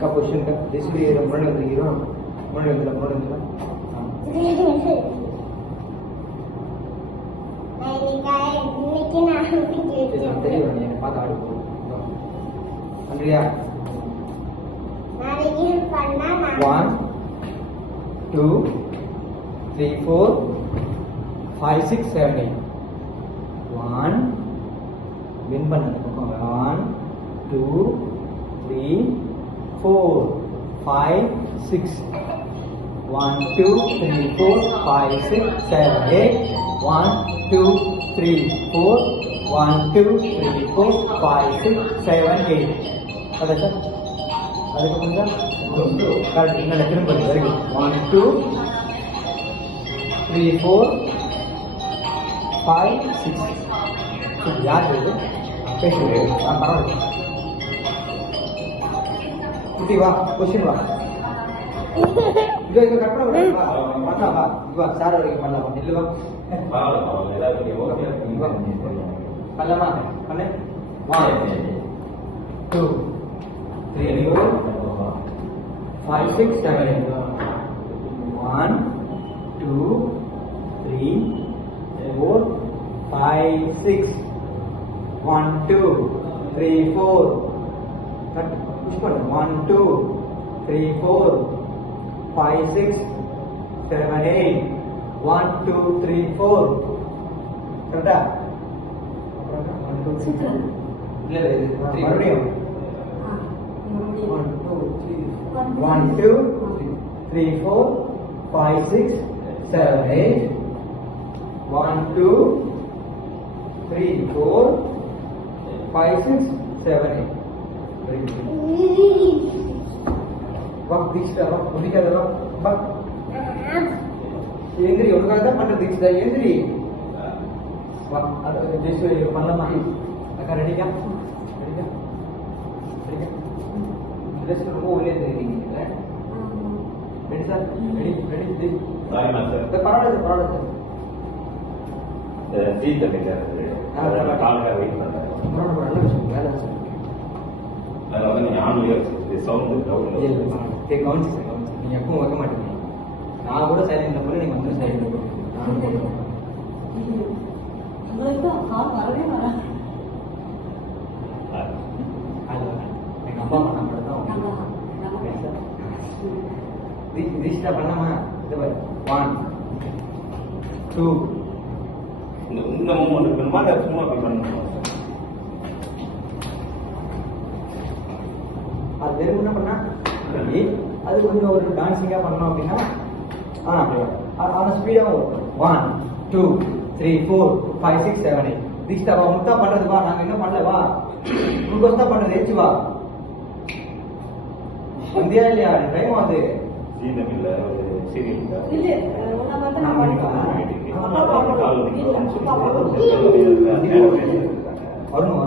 का क्वेश्चन का इसलिए मोड़ने वाली हीरो मोड़ने वाला लेकिन आप तेरी बनी है पाता आड़ू अंड्रिया 1 2 3 4 5 6 7 8 1 வின் பண்ணது 1 2 3 4 5 6 1 2 3 4 5 6 7 8 1 2 3 4 1 2 3 4 5 6 7 8 ada sir ada kemudian kali ini ada kirim balik lagi 1 2 3 4 5 6 याद है कैसे आप Iti ba, question ba? Ito kapra ba? Mata ba? Iba sara lagi pala ba? Nilo ba? Pala ba? Nila lagi mo. Iba. Pala ma, kane? 1 2 3 4 5 6 7 1 2 3 4 5 6 1 2 3 4 which one? 1 2 3 4 5 6 7 8 1 2 3 4 correct? 1 2 3 இல்ல இது 3 மறுபடியும் 1 2 3 1 2 3 4 5 6 7 8 1 2 3 4 5 6 7 8 Bak diksa bak unika da bak endri unaga da panna diksa endri bak ada desu pannama aka ready ka desu ko ole ready ready sir ready sorry master the parada seat the picture ada call ka wait pannra அதாவது ஞாபகம் இருக்கு sound down இல்ல take gowns நீங்க எப்பவும் வைக்க மாட்டீங்க நான் கூட சைலண்ட்ல போய் நீங்க வந்து சைலண்ட்ல போய் நான் போடுறேன் உங்களுக்கு கால் வரவே வர எங்க அப்பா அம்மா நம்பர் தான் ரிஜிஸ்டா பண்ணாமா இது பாரு 1 2 இந்த மூமெண்ட் பண்ணமா சும்மா அப்படி பண்ணணும் அது வெறும் என்ன பண்ணா அது கொஞ்சம் ஒரு டான்சிங்கா பண்ணோம் அப்படின்னா ஆனா ஸ்பீடா 1 2 3 4 5 6 7 8 திஸ்டா வா முத்தா பண்றது வா நாங்க என்ன பண்ணல வா உங்களுக்கு தான் பண்றது ஏச்சு வா இந்தியா இல்லையா டைம் ஆகுது சீனம் இல்ல சீரியல் இல்ல உன்ன வந்து நான் படிக்கலாம் வரும்